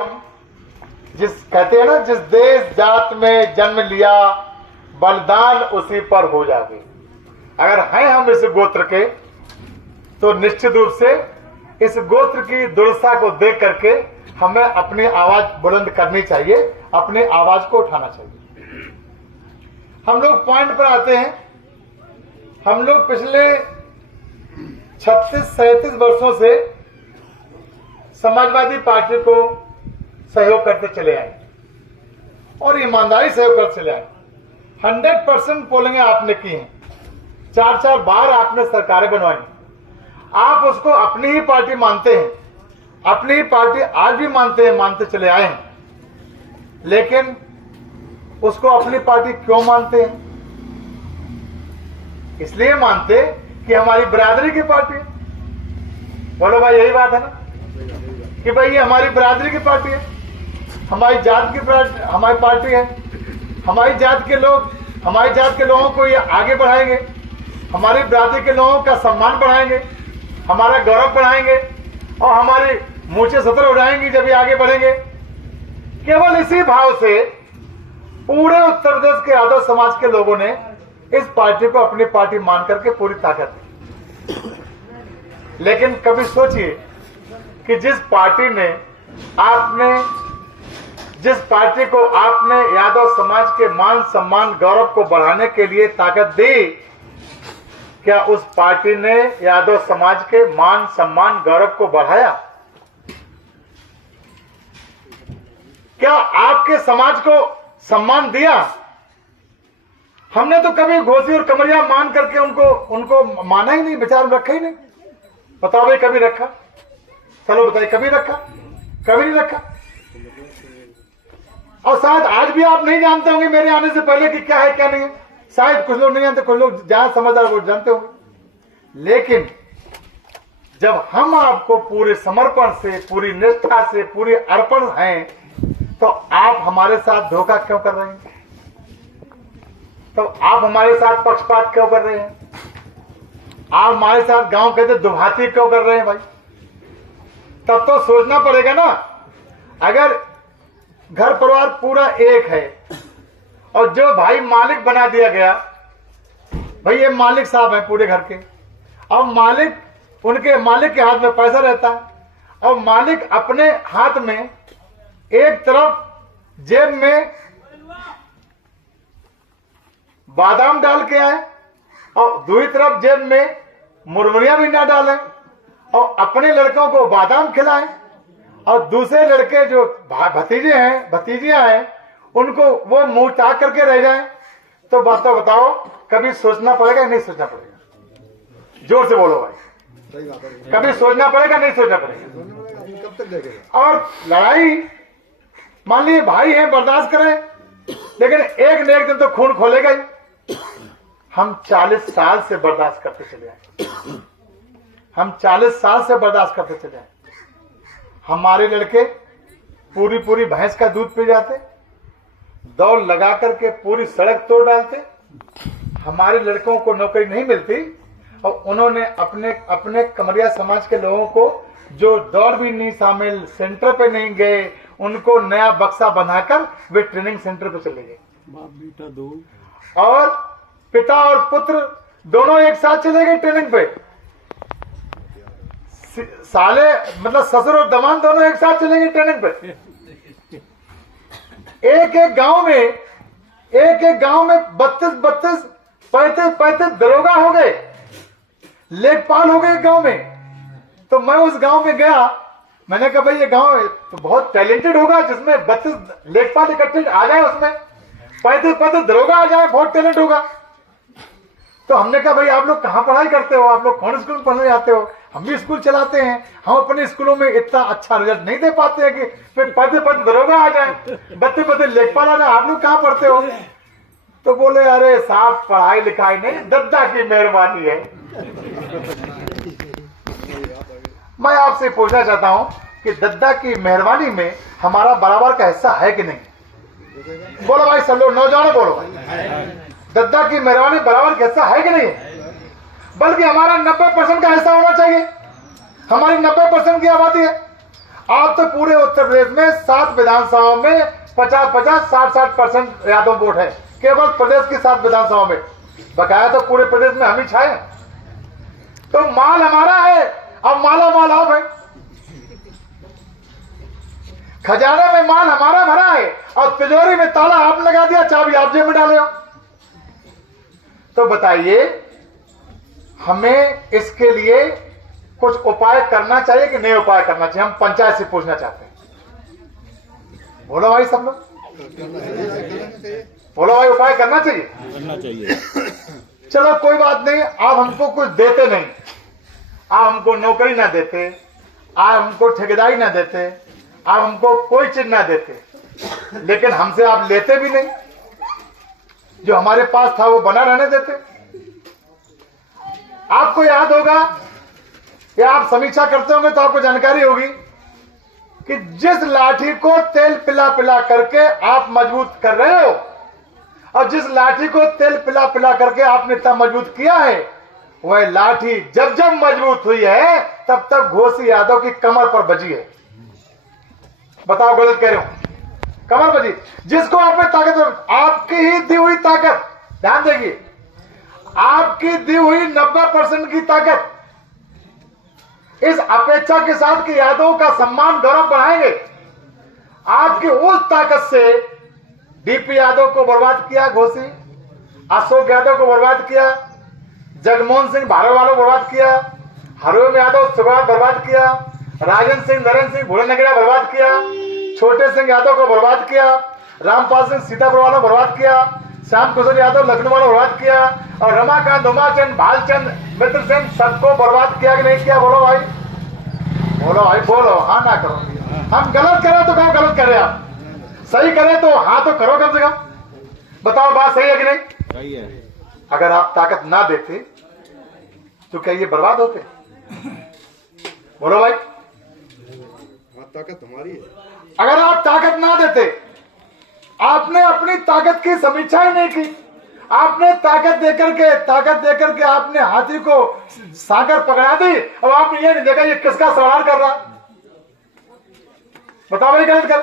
हम जिस कहते हैं ना, जिस देश जात में जन्म लिया बलिदान उसी पर हो जावे। अगर हैं हम इस गोत्र के तो निश्चित रूप से इस गोत्र की दुर्दशा को देख करके हमें अपनी आवाज बुलंद करनी चाहिए, अपनी आवाज को उठाना चाहिए। हम लोग पॉइंट पर आते हैं। हम लोग पिछले 36-37 वर्षों से समाजवादी पार्टी को सहयोग करते चले आए और ईमानदारी सहयोग करते चले आए। 100% पोलिंग आपने की है, 4-4 बार आपने सरकारें बनवाई। आप उसको अपनी ही पार्टी मानते हैं, अपनी ही पार्टी आज भी मानते हैं, मानते चले आए हैं। लेकिन उसको अपनी पार्टी क्यों मानते हैं? इसलिए मानते कि हमारी बिरादरी की पार्टी है। बोलो भाई, यही बात है ना कि भाई ये हमारी बिरादरी की पार्टी है, हमारी जात की हमारी पार्टी है। हमारी जात के लोग, हमारी जात के लोगों को ये आगे बढ़ाएंगे, हमारी बिरादरी के लोगों का सम्मान बढ़ाएंगे, हमारा गौरव बढ़ाएंगे और हमारी मूछें सतर उड़ाएंगी जब ये आगे बढ़ेंगे। केवल इसी भाव से पूरे उत्तर प्रदेश के यादव समाज के लोगों ने इस पार्टी को अपनी पार्टी मान करके पूरी ताकत दी। लेकिन कभी सोचिए कि जिस पार्टी को आपने यादव समाज के मान सम्मान गौरव को बढ़ाने के लिए ताकत दी, क्या उस पार्टी ने यादव समाज के मान सम्मान गौरव को बढ़ाया? क्या आपके समाज को सम्मान दिया? हमने तो कभी घोसी और कमरिया मान करके उनको माना ही नहीं, विचार में रखा ही नहीं। बताओ भाई, कभी रखा? चलो बताइए, कभी रखा? कभी नहीं रखा। और शायद आज भी आप नहीं जानते होंगे मेरे आने से पहले कि क्या है क्या नहीं है। शायद कुछ लोग नहीं जानते, कुछ लोग जहां समझदार वो जानते होंगे। लेकिन जब हम आपको पूरे समर्पण से, पूरी निष्ठा से, पूरी अर्पण हैं, तो आप हमारे साथ धोखा क्यों कर रहे हैं? तो आप हमारे साथ पक्षपात क्यों कर रहे हैं? आप हमारे साथ गांव कहते दुभाती क्यों कर रहे हैं भाई? तब तो सोचना पड़ेगा ना। अगर घर परिवार पूरा एक है और जो भाई मालिक बना दिया गया, भाई ये मालिक साहब हैं पूरे घर के, और उनके मालिक के हाथ में पैसा रहता है और मालिक अपने हाथ में एक तरफ जेब में बादाम डाल के आए और दूसरी तरफ जेब में मुरमुरिया भी ना डालें और अपने लड़कों को बादाम खिलाएं और दूसरे लड़के जो भतीजे हैं, भतीजियां हैं, उनको वो मुंह ताक करके रह जाएं। तो बताओ, कभी सोचना पड़ेगा नहीं सोचना पड़ेगा? जोर से बोलो भाई, कभी सोचना पड़ेगा नहीं सोचना पड़ेगा? कब तक देखेगा? और लड़ाई मान लीजिए भाई है, बर्दाश्त करें, लेकिन एक न एक दिन तो खून खोलेगा ही। हम 40 साल से बर्दाश्त करते चले आए, हम 40 साल से बर्दाश्त करते चले आए। हमारे लड़के पूरी भैंस का दूध पी जाते, दौड़ लगा करके पूरी सड़क तोड़ डालते। हमारे लड़कों को नौकरी नहीं मिलती और उन्होंने अपने कमरिया समाज के लोगों को जो दौड़ भी नहीं शामिल, सेंटर पे नहीं गए, उनको नया बक्सा बनाकर वे ट्रेनिंग सेंटर पे चले गए। बाप बेटा दो और पिता और पुत्र दोनों एक साथ चले गए ट्रेनिंग पे। साले मतलब ससुर और दमाद दोनों एक साथ चले गए ट्रेनिंग पे। एक एक गांव में 32 35 दरोगा हो गए, लेखपाल हो गए गांव में। तो मैं उस गांव में गया, मैंने कहा भाई ये गांव तो बहुत टैलेंटेड होगा जिसमें 32 लेखपाल इकट्ठे आ जाए, उसमें 35 दरोगा आ जाए, बहुत टैलेंट होगा। तो हमने कहा भाई आप लोग कहाँ पढ़ाई करते हो, आप लोग कौन स्कूल में पढ़ने जाते हो? हम भी स्कूल चलाते हैं, हम अपने स्कूलों में इतना अच्छा रिजल्ट नहीं दे पाते हैं कि फिर 35 दरोगा आ जाए, 32 लेखपाल आ जाए, आप लोग कहाँ पढ़ते हो? तो बोले अरे साहब पढ़ाई लिखाई नहीं, दद्दा की मेहरबानी है। मैं आपसे पूछना चाहता हूं कि दद्दा की मेहरबानी में हमारा बराबर का हिस्सा है कि नहीं? बोलो भाई, सब लोग नौजवान बोलो भाई, दद्दा की मेहरबानी बराबर का हिस्सा है कि नहीं? बल्कि हमारा 90% का हिस्सा होना चाहिए। हमारी 90% की आबादी है आप तो पूरे उत्तर प्रदेश में 7 विधानसभाओं में 50-50, 60-60% यादव वोट है, केवल प्रदेश की 7 विधानसभाओं में। बकाया तो पूरे प्रदेश में हम ही छाए। तो माल हमारा है, अब माला माल आप है। खजाने में माल हमारा भरा है और तिजोरी में ताला आप लगा दिया, चाबी आप जेब में डाले हो। तो बताइए, हमें इसके लिए कुछ उपाय करना चाहिए कि नहीं उपाय करना चाहिए? हम पंचायत से पूछना चाहते हैं। बोलो भाई, सब लोग बोलो भाई, उपाय करना चाहिए। चलो कोई बात नहीं, आप हमको कुछ देते नहीं, आप हमको नौकरी ना देते, आप हमको ठेकेदारी ना देते, आप हमको कोई चीज ना देते, लेकिन हमसे आप लेते भी नहीं। जो हमारे पास था वो बना रहने देते। आपको याद होगा या आप समीक्षा करते होंगे तो आपको जानकारी होगी कि जिस लाठी को तेल पिला पिला करके आप मजबूत कर रहे हो और जिस लाठी को तेल पिला पिला करके आपने इतना मजबूत किया है, वह लाठी जब जब मजबूत हुई है तब तक घोसी यादव की कमर पर बजी है। बताओ गलत कह रहे हो? कमर बजी। जिसको आपने ताकत, आपकी ही दी हुई ताकत, ध्यान देखिए, आपकी दी हुई 90% की ताकत इस अपेक्षा के साथ कि यादवों का सम्मान गौरव बढ़ाएंगे, आपकी उस ताकत से डीपी यादव को बर्बाद किया घोसी, अशोक यादव को बर्बाद किया, जगमोहन सिंह भारवाला को बर्बाद किया, हरिओम यादव सुगड़ा बर्बाद किया, राजन सिंह, नरेंद्र सिंह भोलेनगरिया बर्बाद किया, छोटे सिंह यादव को बर्बाद किया, रामपाल सिंह सीतापुर वाला बर्बाद किया, श्याम कुशल यादव लखनऊ वाला बर्बाद किया, और रमाकांत, उमाचंद, भालचंद, मित्र सिंह सबको बर्बाद किया कि नहीं किया? बोलो भाई, बोलो भाई, बोलो। हाँ ना करो। हम गलत करें तो कहो गलत करें, आप सही करें तो हाँ तो करो कम से कम। बताओ बात सही है कि नहीं? सही है। अगर आप ताकत ना देते तो क्या ये बर्बाद होते? बोलो भाई, ताकत हमारी है। अगर आप ताकत ना देते, आपने अपनी ताकत की समीक्षा ही नहीं की, आपने ताकत देकर के आपने हाथी को साकर पकड़ा दी और आपने ये नहीं देखा ये किसका सवाल कर रहा। बताओ भाई, गलत कर,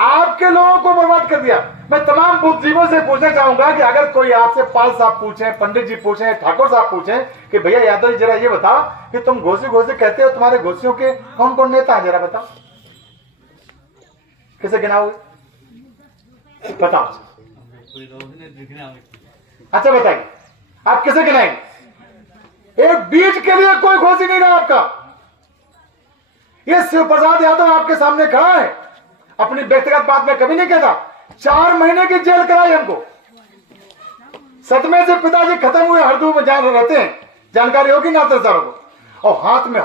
आपके लोगों को बर्बाद कर दिया। मैं तमाम बुद्धिजीवियों से पूछना चाहूंगा कि अगर कोई आपसे पाल साहब पूछे, पंडित जी पूछे, ठाकुर साहब पूछे कि भैया यादव जी जरा ये बताओ कि तुम घोसी घोसी कहते हो, तुम्हारे घोसियों के कौन कौन नेता है, जरा बताओ, किसे गिनाओगे? बताओ। अच्छा बताइए, आप किसे गिनाएंगे? एक बीज के लिए कोई घोसी नहीं रहा आपका। ये शिव प्रसाद यादव आपके सामने खड़ा है, अपनी व्यक्तिगत बात में कभी नहीं कहता। 4 महीने की जेल कराई हमको, सदमे से पिताजी खत्म हुए, हरदू में जान रहते हैं, जानकारी होगी ना सारों को, और हाथ में